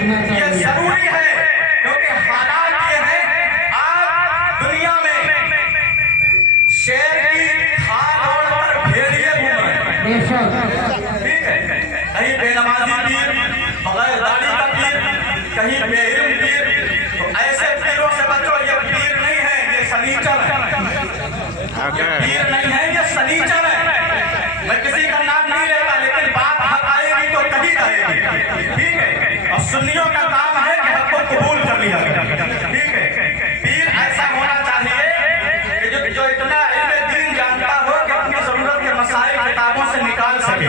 یہ ضروری ہے کیونکہ حالات یہ ہیں آج دنیا میں شیر کی کھال اوڑھ کر بھیڑیے گھوم رہے ہیں، ٹھیک ہے، کہیں بے نمازی پیر، بغیر داڑھی کا پیر، کہیں بے علم پیر، تو ایسے پیروں سے بچو، یہ پیر نہیں ہے، یہ سنیچر ہے، یہ پیر نہیں ہے، یہ سنیچر ہے۔ میں کسی کا نام نہیں لیتا لیکن بات حق آئے گی تو کہیں کہے گی، ٹھیک ہے، اور سنیوں کا کام ہے کہ حق کو قبول کر لیا گیا، ٹھیک ہے۔ پیر ایسا ہونا چاہیے کہ جو اتنا علم دین جانتا ہو کہ اپنی ضرورت کے مسائل کتابوں سے نکال سکے،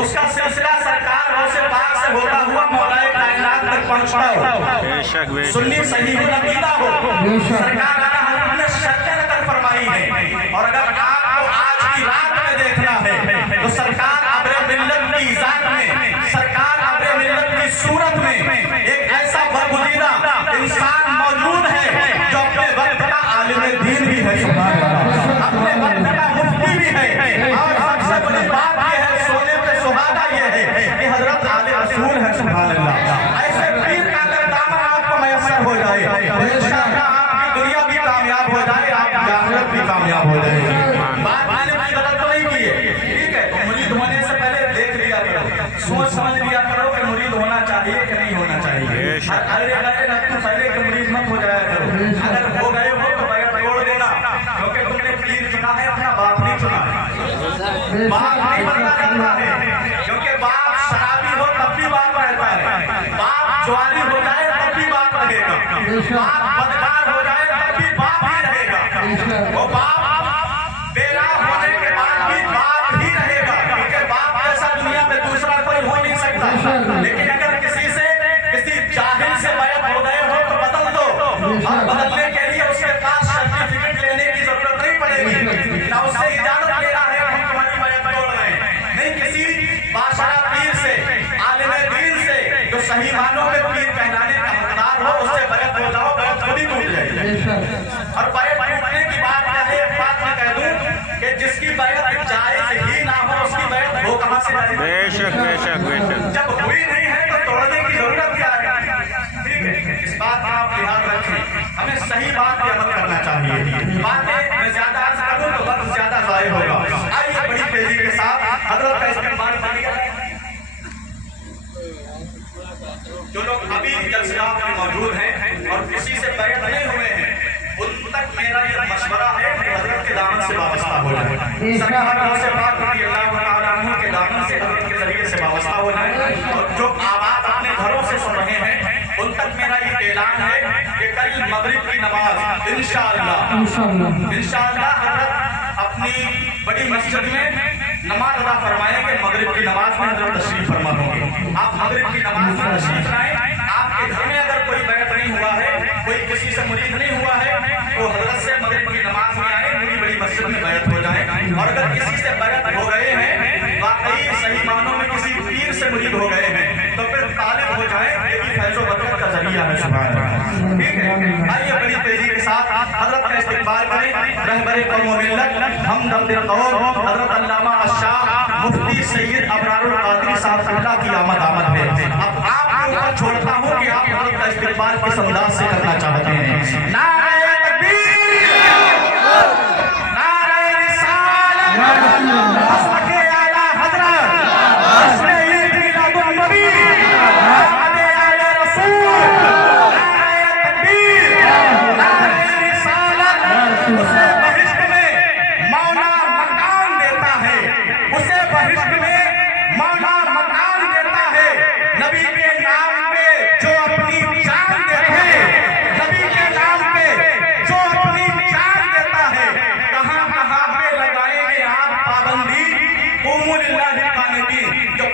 اس کا سلسلہ سرکار غوث پاک سے ہوتا ہوا مولا کائنات تک پہنچتا ہو، سنی صحیح العقیدہ ہو، سرکار اعلیٰ حضرت نے شرط نقل فرمائی ہے، اور اگر آپ کو آج کی رات میں دیکھنا ہے تو سرکار ابر ملت کی ذات میں، سرکار ابر ملت کی صورت میں ایک ایسا برگزیدہ انسان موجود ہے جو اپنے وقت کا عالم دین بھی ہے، سبحان اللہ، اپنے وقت کا مفتی بھی ہے، اور سب سے بڑی بات یہ ہے، سونے پہ سہاگا یہ ہے کہ حضرت عالم رسول ہے، سبحان اللہ۔ ایسے پیر کا اگر دامن آپ کو میسر ہو جائے تو انشاءاللہ آپ کی دنیا بھی کامیاب ہو جائے، آپ کی آخرت بھی کامیاب ہو جائے گی۔ بات میں نے غلط تو نہیں کی ہے، ٹھیک ہے، تو مرید ہونے سے پہلے دیکھ لیا کرو، سوچ سمجھ لیا کرو کہ مرید ہونا چاہیے کہ نہیں ہونا چاہیے، ارے رکھنے پہلے کہ مرید مت ہو جایا کرو، اگر ہو گئے ہو تو بیعت توڑ دینا، کیونکہ تم نے پیر چنا ہے، اپنا باپ نہیں چنا ہے، باپ نہیں بدلا جاتا ہے، کیونکہ باپ شرابی ہو تب بھی باپ رہتا ہے، باپ جواری ہو جائے تب بھی باپ رہے گا، باپ بدکار ہو جائے تب بھی باپ ہی رہے گا، وہ باپ بیراہ ہونے کے بعد بھی باپ ہی رہے گا، کیونکہ باپ ایسا دنیا میں دوسرا کوئی ہو نہیں سکتا۔ لیکن اگر کسی جاہل سے بیعت ہو گئے ہو تو بدل دو، اور بدلنے کے لیے اس کے پاس سرٹیفکیٹ لینے کی ضرورت نہیں پڑے گی، نہ اس سے اجازت لینا ہے کہ ہم تمہاری بیعت توڑ رہے ہیں، نہیں، کسی بادشاہ پیر سے، عالم دین سے، جو صحیح معنوں میں پیر کہلانے کا حقدار ہو، اس سے بیعت ہو جاؤ، بیعت تھوڑی ٹوٹ جائے گی۔ اور بیعت ٹوٹنے کی بات کیا ہے، ایک بات میں کہہ دوں کہ جس کی بیعت جائز ہی نہ ہو اس کی بیعت ہو کہاں سے جائے گی؟ بے شک بے شک بے شک، جب ہوئی نہیں ہے تو توڑنے کی ضرورت کیا ہے، ٹھیک ہے، اس بات کا آپ لحاظ رکھیں، ہمیں صحیح بات پہ عمل کرنا چاہیے، باتیں میں زیادہ عرض کروں تو وقت زیادہ ضائع ہوگا، آئیے بڑی تیزی کے ساتھ حضرت کا استقبال کریے۔ جو لوگ ابھی جلسہ میں موجود ہیں اور کسی سے بیعت نہیں ہوئے ہیں ان تک میرا یہ مشورہ ہے کہ حضرت کے دامن سے وابستہ ہو جائیں، سرکار غوث پاک رضی اللہ تعالیٰ عنہ کے دامن سے حضرت کے ذریعے سے وابستہ ہو جائیں، اور جو آواز اپنے گھروں سے سن رہے ہیں ان تک میرا یہ اعلان ہے کہ کل مغرب کی نماز انشاءاللہ حضرت اپنی بڑی مسجد میں نماز ادا فرمائیں گے، مغرب کی نماز میں حضرت تشریف فرما ہوں گے، آپ مغرب کی نماز میں تشریف لائیں، آپ کے گھر میں اگر کوئی بیعت نہیں ہوا ہے، کوئی کسی سے مرید نہیں ہوا ہے تو حضرت سے مغرب کی نماز میں آئے، میری بڑی مسجد میں بیعت ہو جائے، اور اگر کسی سے بیعت ہو گئے ہیں، واقعی صحیح معنوں میں کسی پیر سے مرید ہو گئے ہیں تو پھر طالب ہو جائیں، یہ بھی فیض و برکت کا ذریعہ ہے، سبحان اللہ، ٹھیک ہے۔ آئیے بڑی تیزی کے ساتھ حضرت کا استقبال کریں، رہبر قوم و ملت، ہمدرد قوم حضرت علامہ الشاہ مفتی سید ابرار القادری صاحب اللہ کی آمد ہے۔ اب آپ کے اوپر چھوڑتا ہوں کہ آپ حضرت کا استقبال کس انداز سے کرنا چاہتے ہیں۔ نعرہ تکبیر، نعرہ رسالت، حضرت اعلیٰ حضرت، جشن عید میلاد النبی، نعرہ اعلیٰ رسول، نعرہ تکبیر، نعرہ رسالت، اسے بہشت میں مولا مکان دیتا ہے، اسے بہشت میں مولا مکان دیتا ہے، نبی کے نام پہ جو اپنی جان دیتا ہے، نبی کے نام پہ جو اپنی جان دیتا ہے، کہاں کہاں پہ لگائیں گے آپ پابندی، قوموا للہ قانتین، جو